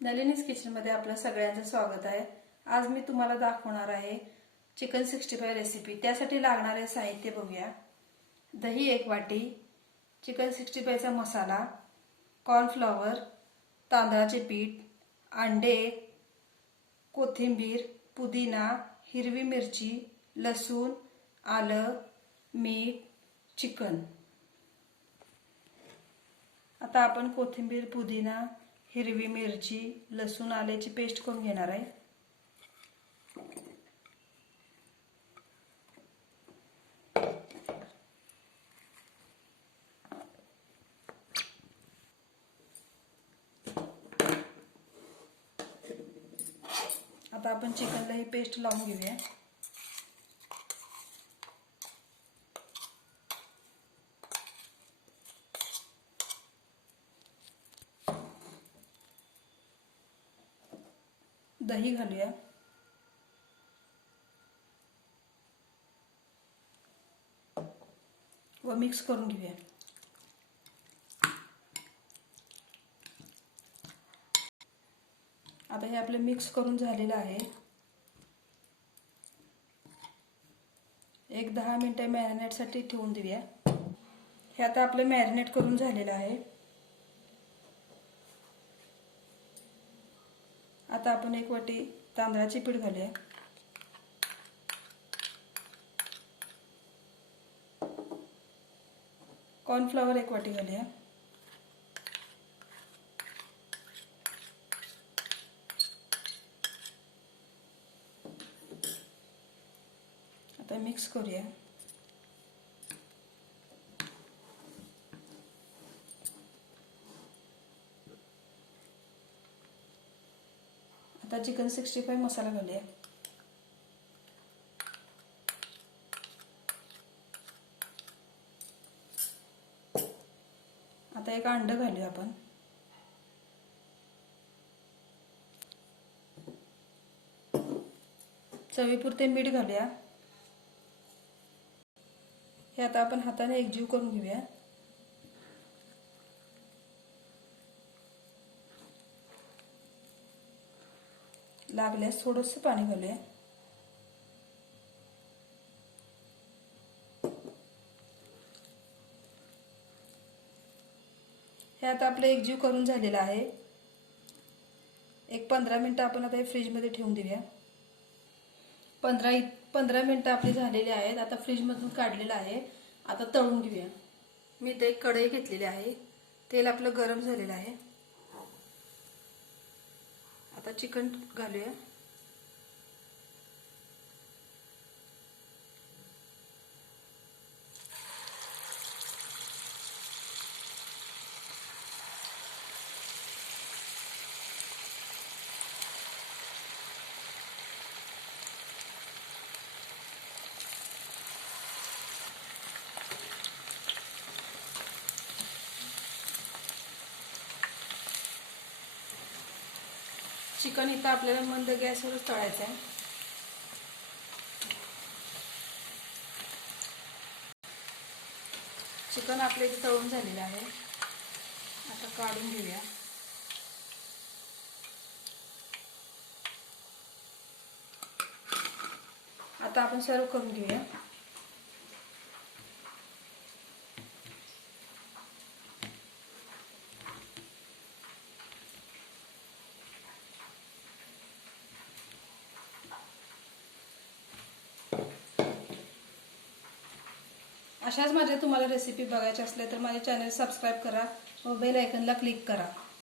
नलिनीज किचनमध्ये आपलं सगळ्यांचं स्वागत आहे। आज मी तुम्हाला दाखवणार आहे चिकन 65 रेसिपी। त्यासाठी लागणारे साहित्य बघूया। दही 1 वाटी, चिकन 65 चा मसाला, कॉर्नफ्लॉवर, तांदळाचे पीठ, अंडे, कोथिंबीर, पुदिना, हिरवी मिरची, लसूण, आलं, मीठ, चिकन। आता आपण कोथिंबीर, पुदिना, हिरवी मिरची, लसूण, आल्याची पेस्ट करून घेणार आहे। आता आपण चिकनला ही पेस्ट लावून घेऊया। दही घालूया, व मिक्स करून घेऊया। आता हे आपले मिक्स करून झालेलं आहे। एक 10 मिनिटे मॅरिनेट साठी ठेवून देऊया। हे आता आपले मॅरिनेट करून झालेलं आहे। आता आपण 1 वाटी तांदळाचे पीठ घालूया। कॉर्नफ्लॉवर 1 वाटी घालूया। आता मिक्स करूया। आता चिकन 65 मसाला घालूया। आता 1 अंड घालूया आपण। चवीपुरते मीठ घालूया। हे आता आपण हाताने एकजीव करून घेऊया। लागल्यास थोडंसं पाणी घालूया। हे आता आपलं एकजीव करून झालेलं आहे। एक 15 मिनिटं आपण आता हे फ्रीज मध्ये ठेवून देऊया। 15 मिनिटं आपली झालेली आहेत। आता फ्रीज मधून काढलेलं आहे। आता तळून घेऊया। मी इथे एक कढई घेतलेली आहे। तेल आपलं गरम झालेलं आहे। आता चिकन घालूया। चिकन इथं आपल्याला मंद गॅसवरच तळायचं आहे। चिकन आपले इथे तळून झालेले आहे। आता काढून घेऊया। आता आपण सर्व करून घेऊया। अशाच माझ्या तुम्हाला रेसिपी बघायच्या असल्या तर माझे चॅनल सबस्क्राइब करा व बेल आयकॉनला क्लिक करा।